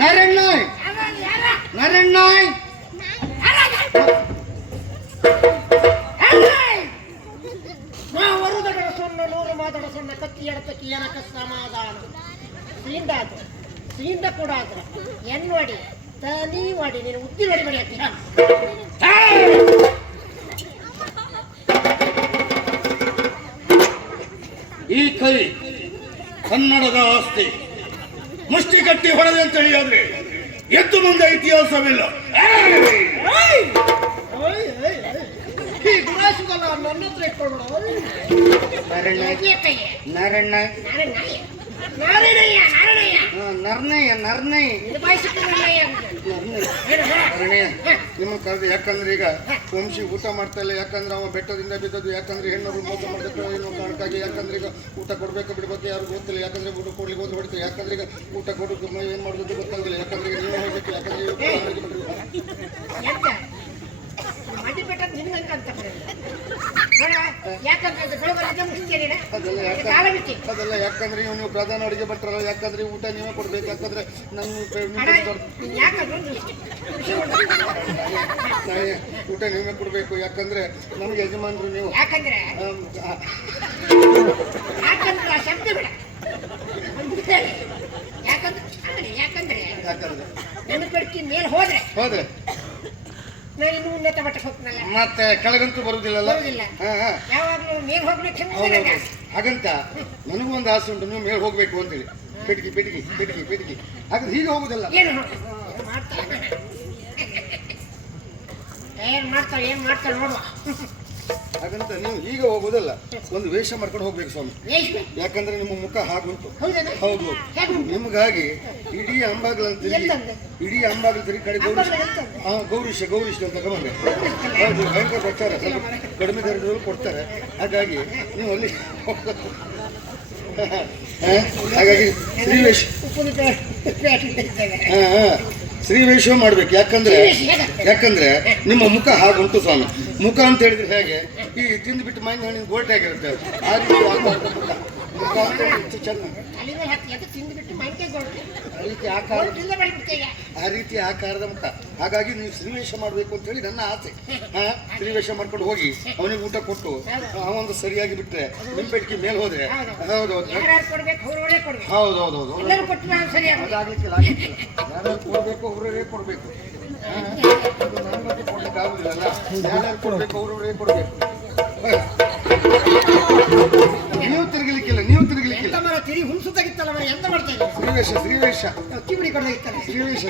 ನಾರಾಯಣ್ ವರುದಗಳ ಸೊನ್ನ ನೂರು ಮಾದಡ ಸೊನ್ನ ಕತ್ತಿ ಎಡತಕ್ಕಿ ಏನಕ ಸಮಾಧಾನ ಸೀಂದ ಕೂಡ ಆದ್ರ ಎನ್ವಡಿ ತನಿ ಮಾಡಿ ನೀನು ಉದ್ದಿ ನೋಡಿ ಬಡಿ ಹಾಕ್ತೀಯ. ಈ ಕೈ ಕನ್ನಡದ ಆಸ್ತಿ. ಮುಷ್ಟಿ ಕಟ್ಟಿ ಹೊಡೆದೆ ಅಂತ ಹೇಳಿಯಾದ್ರೆ ಎದ್ದು ಮುಂದೆ ಇತಿಹಾಸವಿಲ್ಲ. ನನ್ನ ಹತ್ರ ಇಟ್ಕೊಳ್ಬೇಡ. ನಿಮ್ಮ ಕರೆದು ಯಾಕಂದ್ರೆ ಈಗ ವಂಶಿ ಊಟ ಮಾಡ್ತಾ ಇಲ್ಲ, ಯಾಕಂದ್ರೆ ಅವ ಬೆಟ್ಟದಿಂದ ಬಿದ್ದದ್ದು, ಯಾಕಂದ್ರೆ ಹೆಣ್ಣರು ಮೋಸ ಮಾಡಬೇಕು ಏನೋ ಕಾರಣಕ್ಕಾಗಿ, ಯಾಕಂದ್ರೆ ಈಗ ಊಟ ಕೊಡ್ಬೇಕು ಬಿಡ್ಬೇಕು ಯಾರು ಗೊತ್ತಿಲ್ಲ, ಯಾಕಂದ್ರೆ ಊಟ ಕೊಡ್ಲಿಕ್ಕೆ ಹೋದ್ರೆ ಹೊಡಿತಾರೆ, ಯಾಕಂದ್ರೆ ಈಗ ಊಟ ಕೊಡೋದು ಏನ್ ಮಾಡೋದು ಗೊತ್ತಾಗಿಲ್ಲ, ಯಾಕಂದ್ರೆ ಈಗ ನೀವು ಹೋಗ್ಬೇಕು, ಯಾಕಂದ್ರೆ ಅದೆಲ್ಲ ಯಾಕಂದ್ರೆ ನೀವು ಪ್ರಧಾನ ಅಡಿಗೆ ಭಟ್ರಲ್ಲ, ಯಾಕಂದ್ರೆ ಊಟ ನೀವೇ ಕೊಡ್ಬೇಕು, ಯಾಕಂದ್ರೆ ನನ್ನ ಊಟ ನೀವೇ ಕೊಡ್ಬೇಕು, ಯಾಕಂದ್ರೆ ನಮ್ಗೆ ಯಜಮಾನ್ರು ನೀವು. ಯಾಕಂದ್ರೆ ನನ್ನ ಪಡ್ಕಿ ಮೇಲೆ ಹೋದ್ರೆ ನಾನು ಇನ್ನೂ ಉನ್ನತ ಮಟ್ಟಕ್ಕೆ ಹೋಗ್ತನಲ್ಲ, ಮತ್ತೆ ಕೆಳಗಂತೂ ಬರುದಿಲ್ಲ. ಯಾವಾಗಲೂ ಮೇಲೆ ಹೋಗ್ಬೇಕು. ಹಾಗಂತ ನನಗೂ ಒಂದು ಆಸೆ ಉಂಟು, ನೀವು ಮೇಲೆ ಹೋಗ್ಬೇಕು ಅಂತೇಳಿ. ಪೆಟ್ಗಿ ಪೆಟ್ಗಿ ಪೆಟ್ಗಿ ಪೆಟ್ಗಿ ಹಾಗಾದ್ರೆ ಹೀಗೆ ಹೋಗುದಲ್ಲ. ಏನು ಮಾಡ್ತಾರೆ ನೋಡುವ. ಹಾಗಂತ ನೀವು ಹೀಗೆ ಹೋಗುದಲ್ಲ, ಒಂದು ವೇಷ ಮಾಡ್ಕೊಂಡು ಹೋಗ್ಬೇಕು ಸ್ವಾಮಿ. ಯಾಕಂದ್ರೆ ನಿಮ್ಮ ಮುಖ ಹಾಗುಂಟು. ಹೌದು, ನಿಮ್ಗಾಗಿ ಇಡೀ ಅಂಬಾಗ್ಲಲ್ಲಿ ತಿರುಗಿ ಕಡೆ ಗೌರೀಶ ಅಂತ ಗಮನ. ಹೌದು, ಭಯಂಕರ ಕೊಡ್ತಾರೆ, ಸ್ವಲ್ಪ ಕಡಿಮೆ ದರದವರು ಕೊಡ್ತಾರೆ. ಹಾಗಾಗಿ ನೀವು ಅಲ್ಲಿ ಹಾಗಾಗಿ ಶ್ರೀವೇಶ ಮಾಡ್ಬೇಕು. ಯಾಕಂದ್ರೆ ನಿಮ್ಮ ಮುಖ ಹಾಗುಂಟು ಸ್ವಾಮಿ. ಮುಖ ಅಂತ ಹೇಳಿದ್ರೆ ಹೇಗೆ, ಈ ತಿಂದು ಬಿಟ್ಟು ಮೈಂಡ್ ಹಣ್ಣಿನ ಗೋಲ್ಟೆ ಆಗಿರುತ್ತೆ, ಆ ರೀತಿ ಮುಖ ಅಂತ ಹೆಚ್ಚು ಚೆನ್ನಾಗಿ ಆ ರೀತಿ ಆಕಾರದ ಮುಖ. ಹಾಗಾಗಿ ನೀವು ಶ್ರೀವೇಶ ಮಾಡ್ಬೇಕು ಅಂತ ಹೇಳಿ ನನ್ನ ಆಸೆ. ಶ್ರೀವೇಶ ಮಾಡ್ಕೊಂಡು ಹೋಗಿ ಅವನಿಗೆ ಊಟ ಕೊಟ್ಟು ಅವೊಂದು ಸರಿಯಾಗಿ ಬಿಟ್ರೆ ನಿಮ್ಮ ಪೆಟ್ಟಿಗೆ ಮೇಲೆ ಹೋದ್ರೆ ಹೌದೌದು ಹೌದೌದೌದು ಯಾರು ಕೊಡ್ಬೇಕು ಅವರೇ ಕೊಡ್ಬೇಕು. ಕೊಡ್ಲಿಕ್ಕೆ ಆಗುದಿಲ್ಲ, ಯಾರು ಕೊಡ್ಬೇಕು ಅವರೇ ಕೊಡ್ಬೇಕು. ನೀವು ತಿರುಗಲಿಕ್ಕಿಲ್ಲ ತಿರುಗಿ ಹುಣಸುತ್ತಾಗಿತ್ತಲ್ಲ, ಎಂತ ಮಾಡ್ತಾ ಇದ್ದೀವಿ? ಶ್ರೀವೇಶ ಕಿವಿಡಿ ಕೊಡೋದಿತ್ತಲ್ಲ, ಶ್ರೀವೇಶ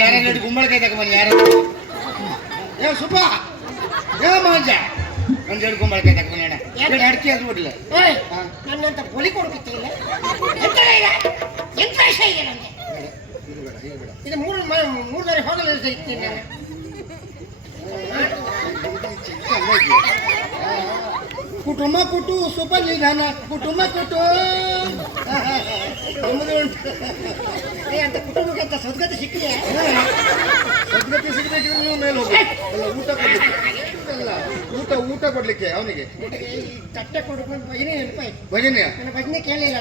ಯಾರು ಗುಂಬಳಕಾಯಿ ತಗೊಂಬನ್ನಿ. ಯಾರು ಸುಬ್ಬ ಮಾಂಜ ಒಂದೆರಡು ಗುಂಬಳಕಾಯಿ ತಗೊಂಬನ್ನಿ ಅಣ್ಣ. ಅಡಿಕೆ ಅದು ಬಿಡಲಿಲ್ಲ ನನ್ನಂತ ಪೊಲಿ ಕೊಡಬೇಕಿಲ್ಲ. ಇದು ಮೂರುವರೆ ಹೋಗಲು ಇರ್ತೀನಿ ನಾನು. ಕುಟುಂಬ ಕುಟು ಸುಬ್ಬಲ್ಲಿ ಗಾನ ಕುಟುಂಬ ಕುಟು ಅಂತ ಕುಟುಂಬಕ್ಕಂತ ಸದ್ಗತಿ ಸಿಕ್ಕಿದೆ. ಸದ್ಗತಿ ಸಿಗಬೇಕಿದ್ರೆ ನೀವು ಮೇಲೆ ಹೋಗ್ಬೇಕು. ಊಟ ಕೊಡ್ಲಿಕ್ಕೆ ಊಟ ಕೊಡ್ಲಿಕ್ಕೆ ಅವನಿಗೆ ತಟ್ಟೆ ಕೊಡ್ಕೊಂಡು ಭಜನೆ ನೆನಪಾಯ್ತು. ಭಜನೆ ನನ್ನ ಭಜನೆ ಕೇಳಿಲ್ಲ.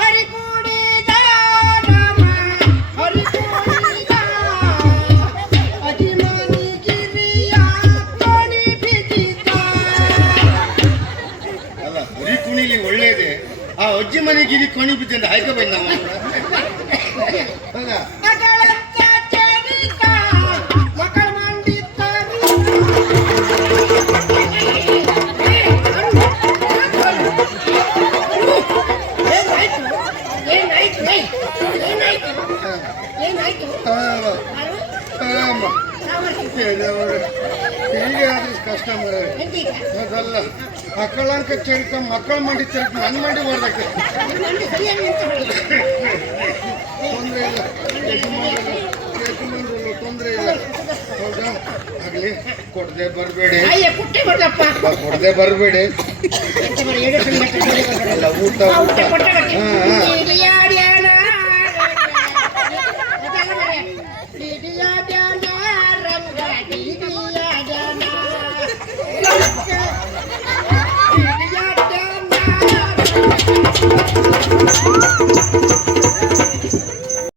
ಹರಿ ಕೂಡಿದ ಅಲ್ಲ, ಹುರಿ ಕುಣಿಲಿ ಒಳ್ಳೇದೆ. ಆ ಅಜ್ಜಿ ಮನೆ ಗಿರಿ ಕೊಣಿ ಬಿದ್ದ ಹಾಯ್ಕ ಬಂದ ಹೀಗೆ ಕಷ್ಟ ಮರೆ ಎಂತೀಗ ಅದಲ್ಲ ಮಕ್ಕಳಂಕ ಚರಿತ ಮಕ್ಕಳ ಮಾಡಿ ಚರಿತ ನನ್ನ ಮಾಡಿ ಮಾಡ್ಬೇಕು ನಂದು ಸರಿಯಾಗಿ ಎಂತ ಮಾಡಿಲ್ಲ. ತೊಂದರೆ ಇಲ್ಲ ಯಜಮಾನರಲ್ಲ ತೊಂದರೆ ಇಲ್ಲ ಹೌದಾ ಆಗ್ಲಿ ಕೊಡದೆ ಬರಬೇಡಿ ಅಯ್ಯ ಪುಟ್ಟೆ ಬರ್ಲಪ್ಪ ಕೊಡದೆ ಬರಬೇಡಿ ಎಂತ ಮಾಡಿ ಎರಡು ಸಂಗಟ ಎಲ್ಲ ಊಟ ಊಟ ಕೊಟ್ಟೆ ಹಾ ಹಾ ರಂಗ